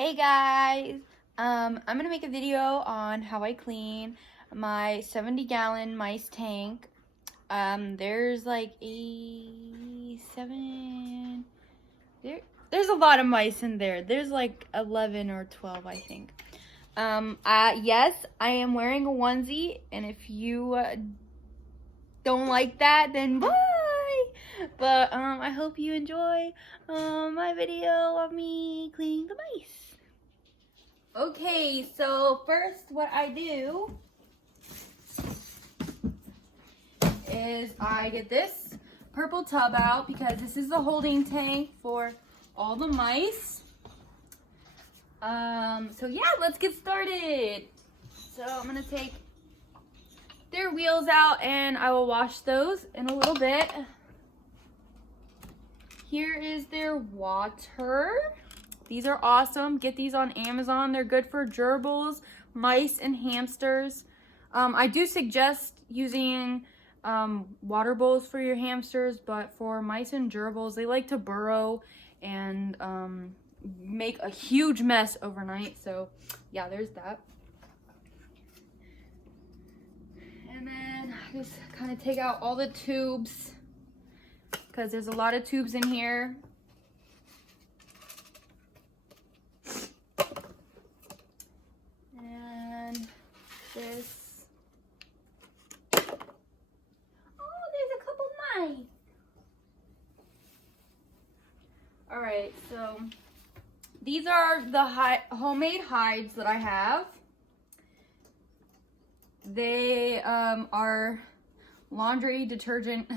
Hey guys, I'm gonna make a video on how I clean my 70-gallon mice tank. There's like there's a lot of mice in there. There's like 11 or 12, I think. Yes, I am wearing a onesie, and if you don't like that, then bye. But I hope you enjoy my video of me cleaning the mice. Okay, so first what I do is I get this purple tub out because this is the holding tank for all the mice. So yeah, let's get started. So I'm gonna take their wheels out and I will wash those in a little bit. Here is their water. These are awesome. Get these on Amazon. They're good for gerbils, mice, and hamsters. I do suggest using water bowls for your hamsters, but for mice and gerbils, they like to burrow and make a huge mess overnight. So yeah, there's that. And then I just kind of take out all the tubes because there's a lot of tubes in here. And this. Oh, there's a couple mice. All right, so these are the homemade hides that I have. They are laundry detergent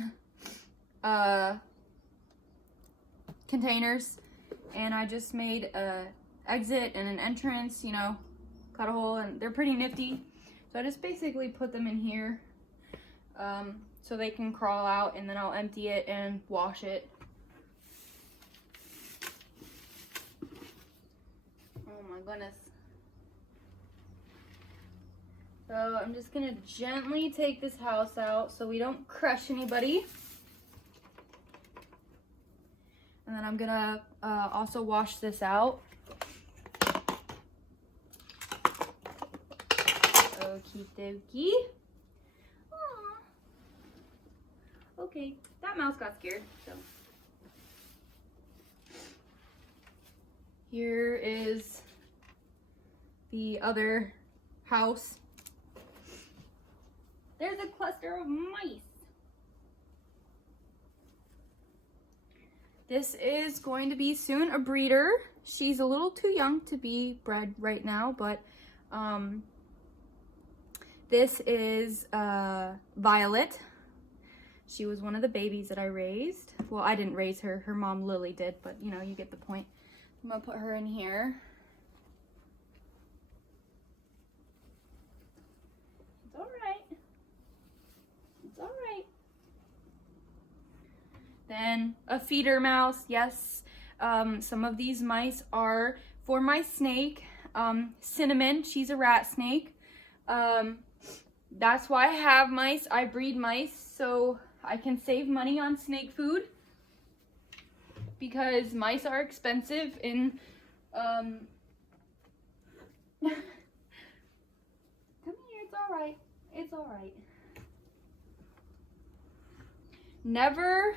containers, and I just made a exit and an entrance, you know, cut a hole, and they're pretty nifty. So I just basically put them in here so they can crawl out, and then I'll empty it and wash it. Oh my goodness. So I'm just gonna gently take this house out so we don't crush anybody. And then I'm gonna also wash this out. Okie dokie. Aww. Okay, that mouse got scared, so. Here is the other house. There's a cluster of mice. This is going to be soon a breeder. She's a little too young to be bred right now, but this is Violet. She was one of the babies that I raised. Well, I didn't raise her. Her mom Lily did, but you know, you get the point. I'm gonna put her in here. It's all right. It's all right. Then a feeder mouse. Yes, some of these mice are for my snake. Cinnamon, she's a rat snake. That's why I have mice. I breed mice so I can save money on snake food, because mice are expensive in come here, it's all right. It's all right. Never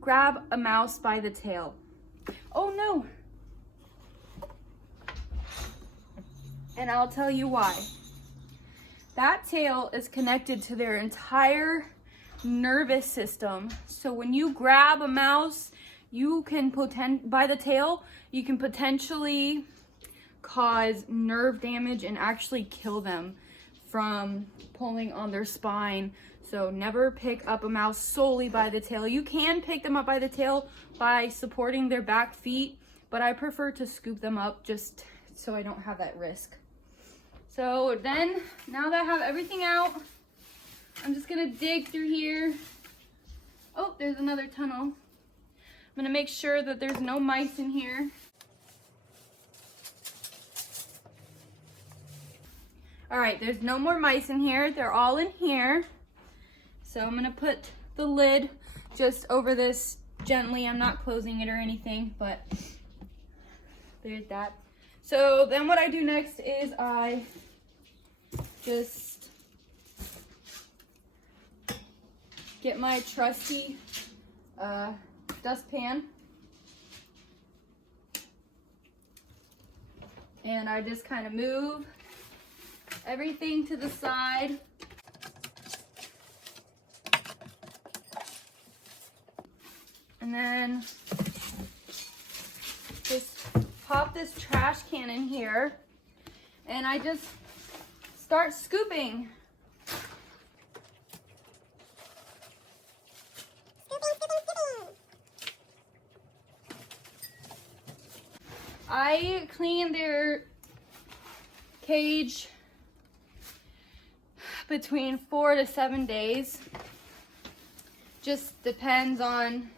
grab a mouse by the tail. Oh no. And I'll tell you why. That tail is connected to their entire nervous system. So when you grab a mouse, you can by the tail, you can potentially cause nerve damage and actually kill them from pulling on their spine. So never pick up a mouse solely by the tail. You can pick them up by the tail by supporting their back feet, but I prefer to scoop them up just so I don't have that risk. So then, now that I have everything out, I'm just gonna dig through here. Oh, there's another tunnel. I'm gonna make sure that there's no mice in here. All right, there's no more mice in here. They're all in here. So I'm gonna put the lid just over this gently. I'm not closing it or anything, but there's that. So then what I do next is I just get my trusty dustpan, and I just kind of move everything to the side. And then just pop this trash can in here, and I just start scooping. I clean their cage between 4 to 7 days. Just depends on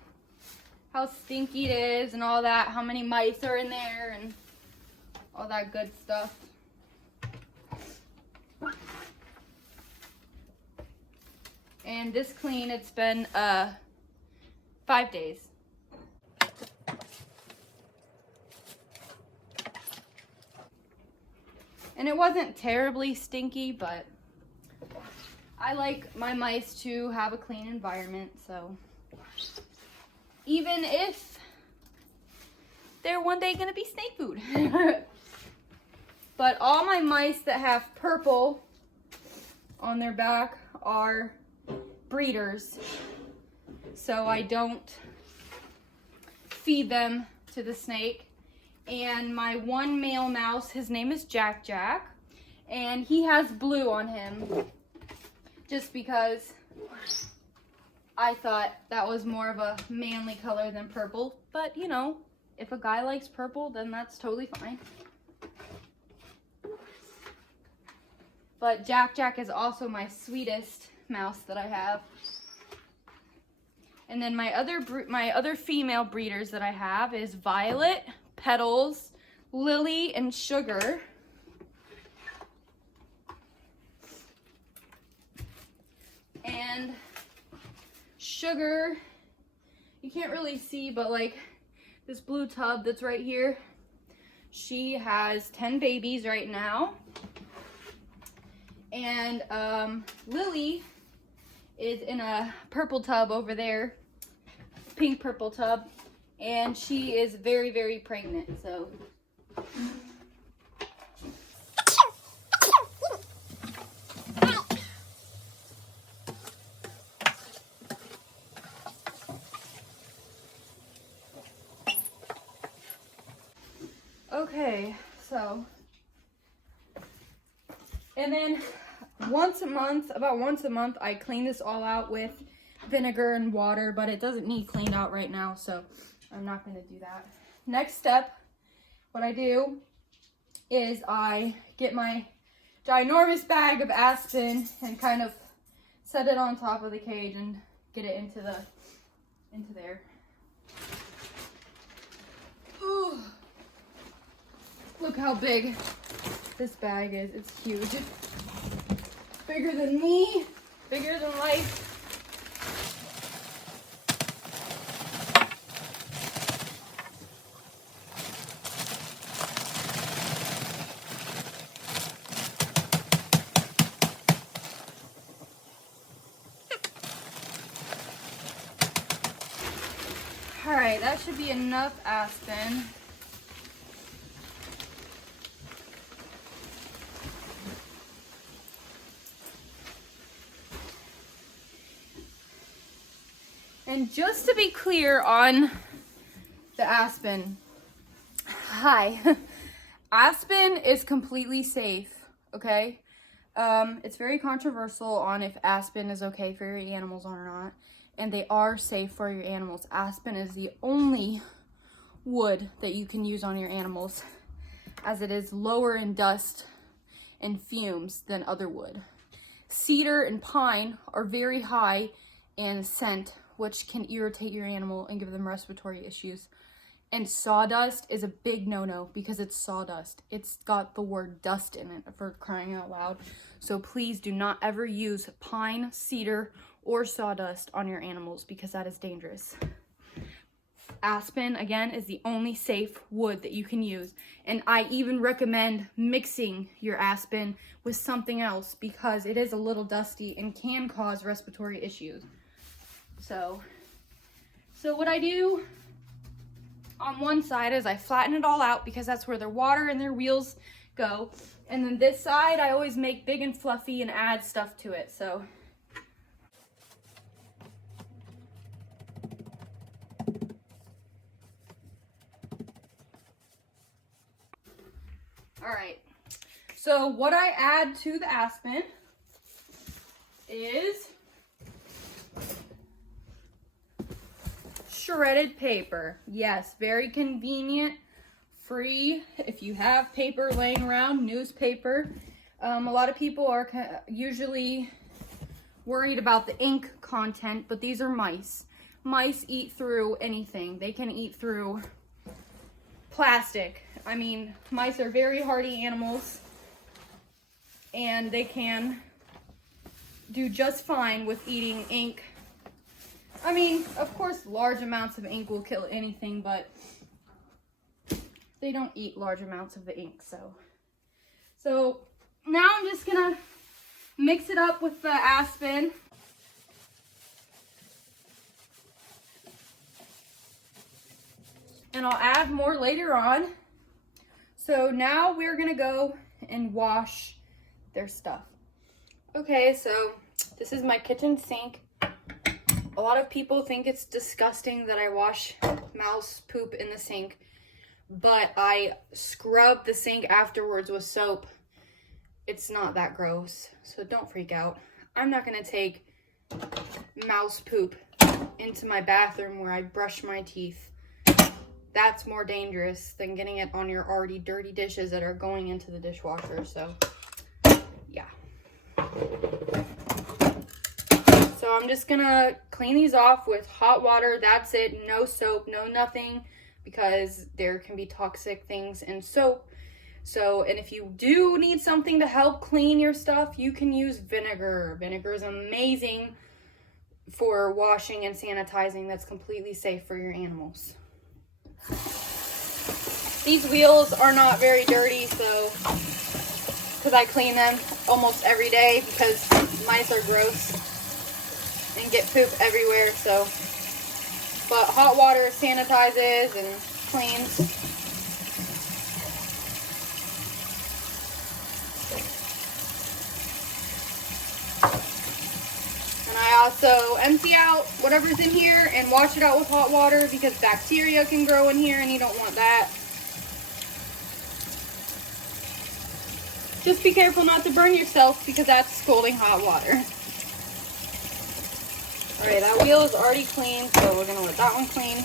how stinky it is and all that, how many mice are in there and all that good stuff. And this clean, it's been 5 days. And it wasn't terribly stinky, but I like my mice to have a clean environment, so even if they're one day gonna be snake food. But all my mice that have purple on their back are breeders, so I don't feed them to the snake. And my one male mouse, his name is Jack Jack, and he has blue on him just because I thought that was more of a manly color than purple. But you know, if a guy likes purple, then that's totally fine. But Jack Jack is also my sweetest mouse that I have. And then my other female breeders that I have is Violet, Petals, Lily, and Sugar. And Sugar, you can't really see, but like this blue tub that's right here, she has 10 babies right now. And Lily is in a purple tub over there, pink purple tub, and she is very, very pregnant, so. Okay, so, and then about once a month, I clean this all out with vinegar and water, but it doesn't need cleaned out right now, so I'm not going to do that. Next step, what I do is I get my ginormous bag of Aspen and kind of set it on top of the cage and get it into there. Ooh. Look how big this bag is. It's huge. Bigger than me, bigger than life. All right, that should be enough Aspen. And just to be clear on the Aspen, Aspen is completely safe, okay? It's very controversial on if Aspen is okay for your animals or not, and they are safe for your animals. Aspen is the only wood that you can use on your animals, as it is lower in dust and fumes than other wood. Cedar and pine are very high in scent, which can irritate your animal and give them respiratory issues. And sawdust is a big no-no because it's sawdust. It's got the word dust in it, for crying out loud. So please do not ever use pine, cedar, or sawdust on your animals because that is dangerous. aspen, again, is the only safe wood that you can use. And I even recommend mixing your aspen with something else because it is a little dusty and can cause respiratory issues. So what I do on one side is I flatten it all out because that's where their water and their wheels go. And then this side, I always make big and fluffy and add stuff to it, so. All right, so what I add to the aspen is shredded paper. Yes, very convenient, free if you have paper laying around, newspaper. A lot of people are usually worried about the ink content, but these are mice. Mice eat through anything. They can eat through plastic. I mean, mice are very hardy animals, and they can do just fine with eating ink. I mean, of course, large amounts of ink will kill anything, but they don't eat large amounts of the ink, So now I'm just gonna mix it up with the aspen. And I'll add more later on. So now we're gonna go and wash their stuff. Okay, so this is my kitchen sink. A lot of people think it's disgusting that I wash mouse poop in the sink, but I scrub the sink afterwards with soap. It's not that gross, so don't freak out. I'm not gonna take mouse poop into my bathroom where I brush my teeth. That's more dangerous than getting it on your already dirty dishes that are going into the dishwasher, so yeah. So I'm just gonna clean these off with hot water. That's it, no soap, no nothing, because there can be toxic things in soap. So, and if you do need something to help clean your stuff, you can use vinegar. Vinegar is amazing for washing and sanitizing. That's completely safe for your animals. These wheels are not very dirty, so, because I clean them almost every day because mice are gross and get poop everywhere, so. But hot water sanitizes and cleans. And I also empty out whatever's in here and wash it out with hot water because bacteria can grow in here and you don't want that. Just be careful not to burn yourself because that's scalding hot water. Alright, that wheel is already clean, so we're going to let that one clean.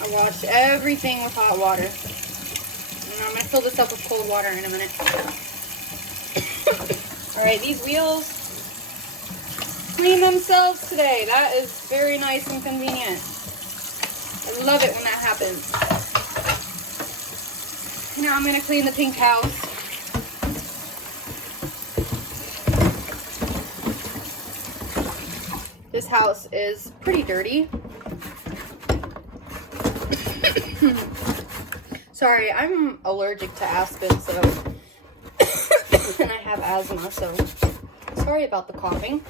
I washed everything with hot water. And I'm going to fill this up with cold water in a minute. Alright, these wheels clean themselves today. That is very nice and convenient. I love it when that happens. Now I'm going to clean the pink house. This house is pretty dirty. Sorry, I'm allergic to aspen, so and I have asthma, so sorry about the coughing.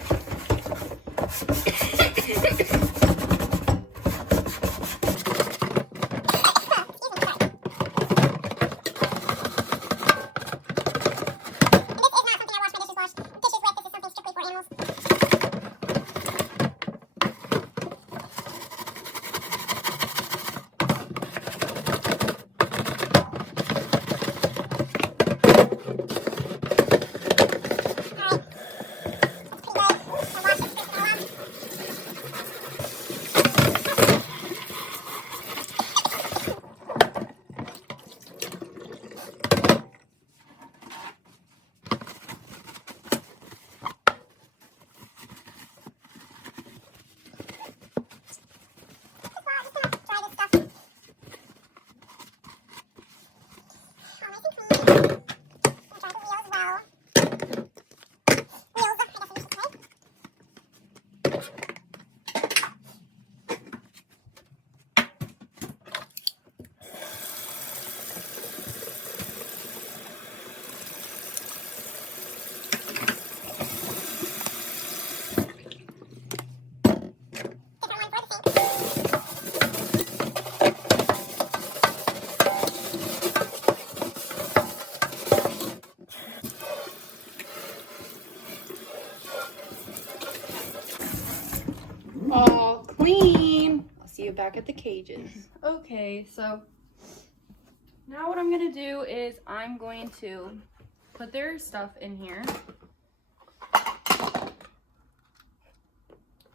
All clean. I'll see you back at the cages. Okay, so now what I'm gonna do is I'm going to put their stuff in here.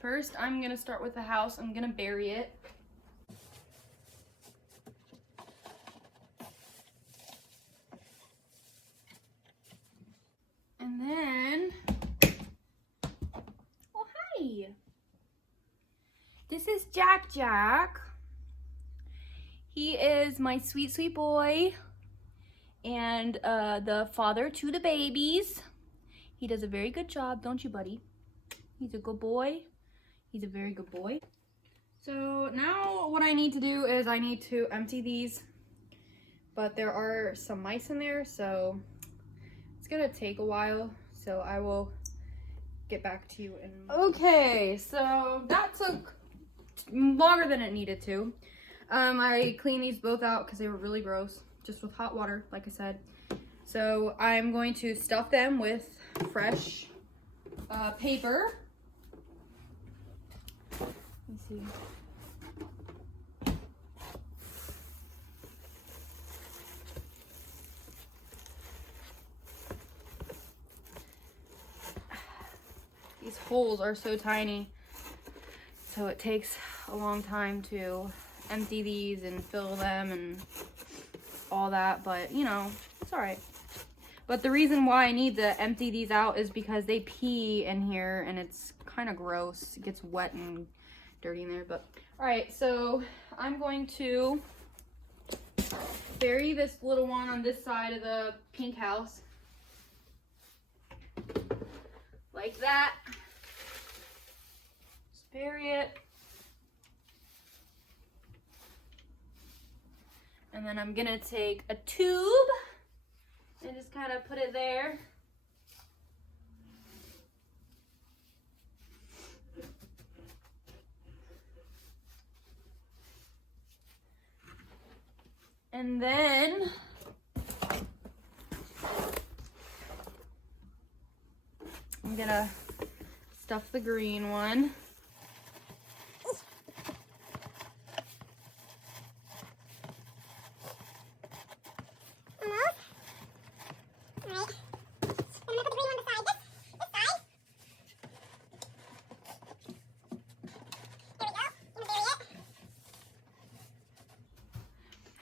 First, I'm gonna start with the house. I'm gonna bury it. And then, oh hi. This is Jack Jack. He is my sweet, sweet boy and the father to the babies. He does a very good job, don't you, buddy? He's a good boy. He's a very good boy. So now what I need to do is I need to empty these, but there are some mice in there, so it's gonna take a while. So I will get back to you in a moment. Okay, so that took longer than it needed to. I cleaned these both out because they were really gross, just with hot water, like I said. So I'm going to stuff them with fresh paper. Let's see. These holes are so tiny, so it takes a long time to empty these and fill them and all that, but you know, it's all right. But the reason why I need to empty these out is because they pee in here and it's kind of gross. It gets wet and dirty in there, but all right, so I'm going to bury this little one on this side of the pink house. Like that. Just bury it. And then I'm gonna take a tube and just kind of put it there. And then I'm gonna stuff the green one.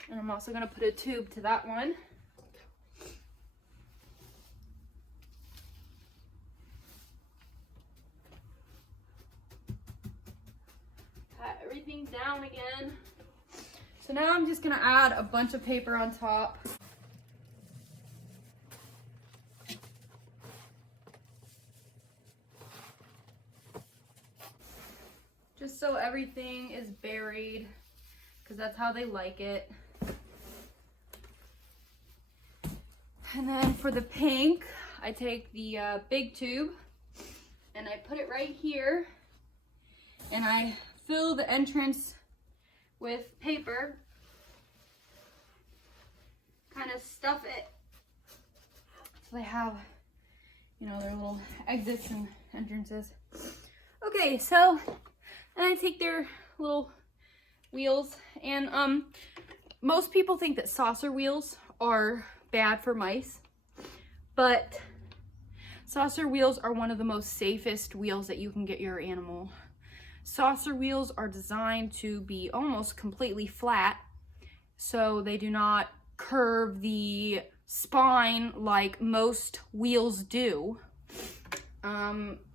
And I'm also gonna put a tube to that one. Pat everything down again. So now I'm just gonna add a bunch of paper on top. Just so everything is buried, because that's how they like it. And then for the pink, I take the big tube and I put it right here and I fill the entrance with paper, kind of stuff it so they have, you know, their little exits and entrances. Okay, so then I take their little wheels, and most people think that saucer wheels are bad for mice, but saucer wheels are one of the most safest wheels that you can get your animal. Saucer wheels are designed to be almost completely flat, so they do not curve the spine like most wheels do.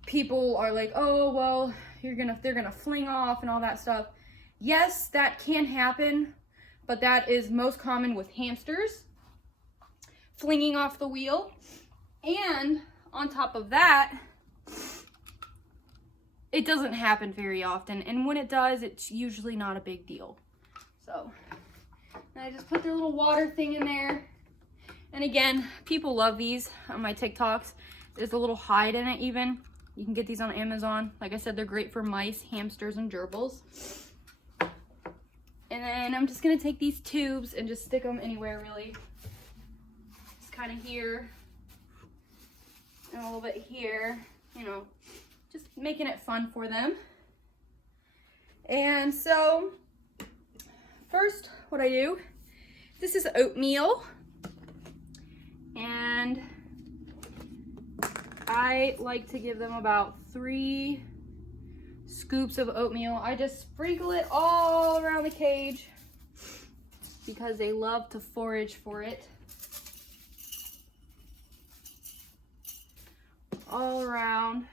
People are like, oh, well, they're gonna fling off and all that stuff. Yes, that can happen, but that is most common with hamsters flinging off the wheel. And on top of that, it doesn't happen very often. And when it does, it's usually not a big deal. So, and I just put their little water thing in there. And again, people love these on my TikToks. There's a little hide in it even. You can get these on Amazon. Like I said, they're great for mice, hamsters, and gerbils. And then I'm just gonna take these tubes and just stick them anywhere really. Just kind of here. And a little bit here, you know, just making it fun for them. And so, first, what I do, this is oatmeal. And I like to give them about 3 scoops of oatmeal. I just sprinkle it all around the cage because they love to forage for it. All around.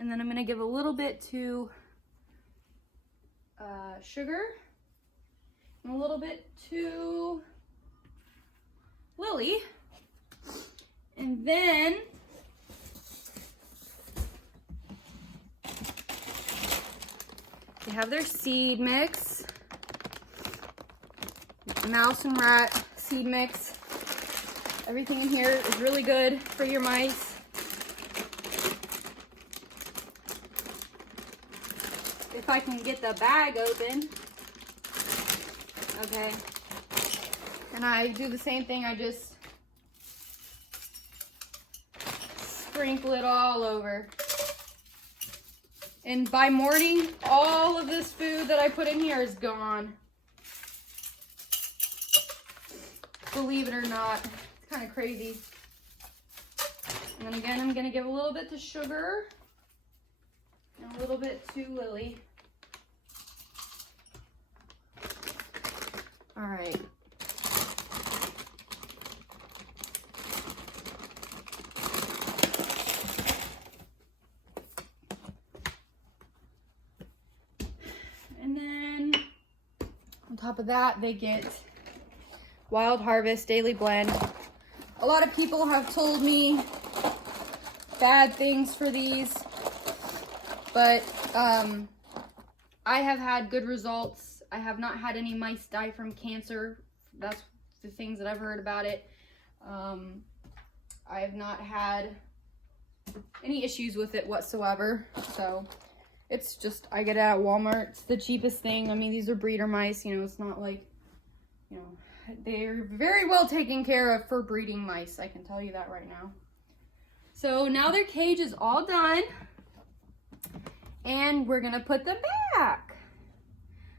And then I'm gonna give a little bit to sugar and a little bit to Lily. And then they have their seed mix, mouse and rat seed mix. Everything in here is really good for your mice. If I can get the bag open. Okay. And I do the same thing. I just sprinkle it all over. And by morning, all of this food that I put in here is gone. Believe it or not. It's kind of crazy. And then again, I'm going to give a little bit to sugar and a little bit to Lily. All right. And then on top of that, they get Wild Harvest Daily Blend. A lot of people have told me bad things for these, but I have had good results. I have not had any mice die from cancer. That's the things that I've heard about it. I have not had any issues with it whatsoever. So it's just, I get it at Walmart. It's the cheapest thing. I mean, these are breeder mice, you know, it's not like, you know, they're very well taken care of for breeding mice. I can tell you that right now. So now their cage is all done and we're gonna put them back.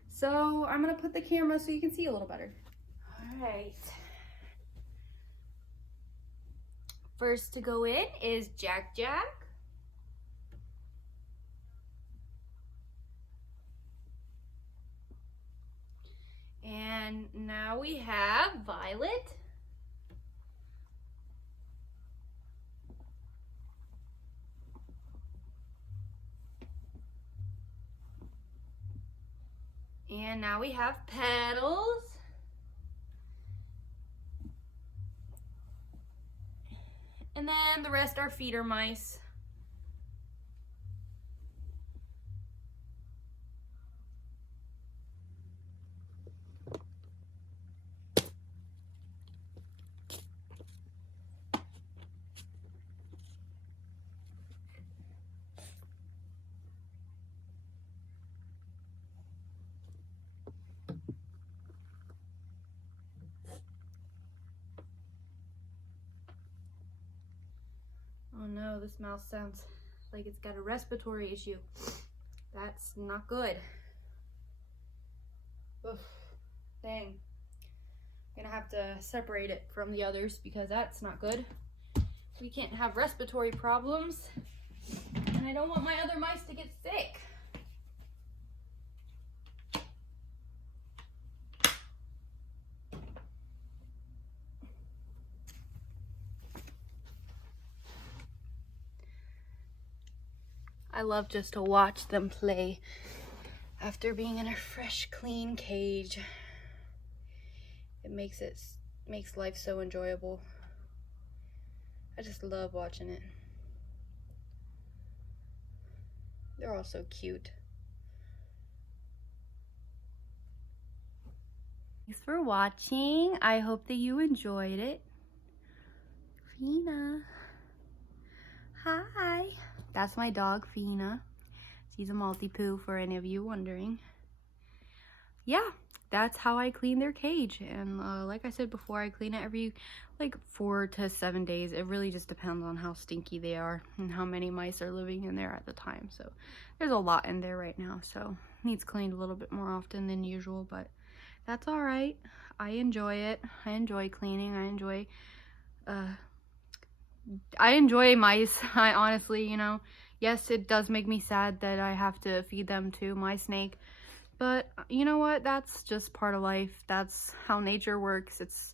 So I'm gonna put the camera so you can see a little better. All right. First to go in is Jack Jack. And now we have Violet. And now we have Petals. And then the rest are feeder mice. Oh no, this mouse sounds like it's got a respiratory issue. That's not good. Oof, dang. I'm gonna have to separate it from the others because that's not good. We can't have respiratory problems. And I don't want my other mice to get sick. I love just to watch them play after being in a fresh, clean cage. It makes life so enjoyable. I just love watching it. They're all so cute. Thanks for watching. I hope that you enjoyed it. Fina. Hi. That's my dog, Fina. She's a multi-poo for any of you wondering. Yeah, that's how I clean their cage. And like I said before, I clean it every like 4 to 7 days. It really just depends on how stinky they are and how many mice are living in there at the time. So there's a lot in there right now, so needs cleaned a little bit more often than usual, but that's all right. I enjoy it. I enjoy cleaning. I enjoy mice. I honestly, you know, yes, it does make me sad that I have to feed them to my snake, but you know what? That's just part of life. That's how nature works. It's,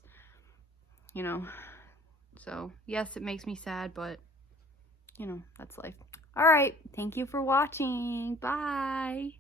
you know, so yes, it makes me sad, but you know, that's life. All right. Thank you for watching. Bye.